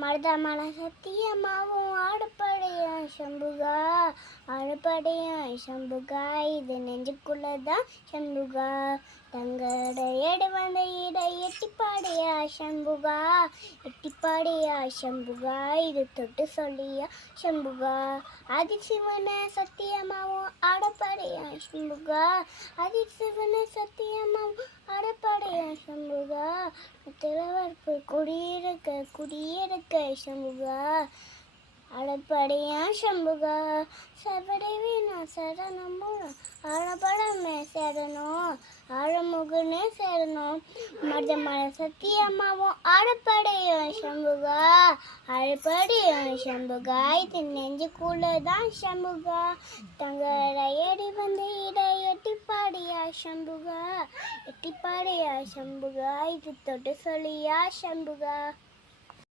மருதமல சத்தியமாவும் ஆடப்படையா சம்புகா, ஆடப்படையா சம்புகா, இது நெஞ்சுக்குள்ளதான் சம்புகா. தங்கட எடு வந்த இடை எட்டிப்பாடையா சம்புகா, எட்டிப்பாடையா சம்புகா, இது தொட்டு சொல்லியா சம்புகா. ஆதிசிவன சத்தியமாவும் ஆடப்படையா சம்புகா, ஆதிசிவன சத்தியமாவும் ஆடப்படையா சம்புகா. திலவர்ப்பு குடியிருக்க சம்புகா, அடப்படையா சம்புகா. சபடை வீணா சரணமும் ஆழப்படமே சேரணும், ஆழமுகனே சேரணும். மருதமல சத்தியமாவும் ஆடப்படையா சம்புகா, ஆடப்படையா சம்புகா, இது நெஞ்சுக்குள்ளதான் சம்புகா. தங்கட ஏடி வந்த இடை எட்டிப்பாடியா சம்புகா, எட்டிப்பாடியா சம்புகா, இது தொட்டு சொல்லியா சம்புகா.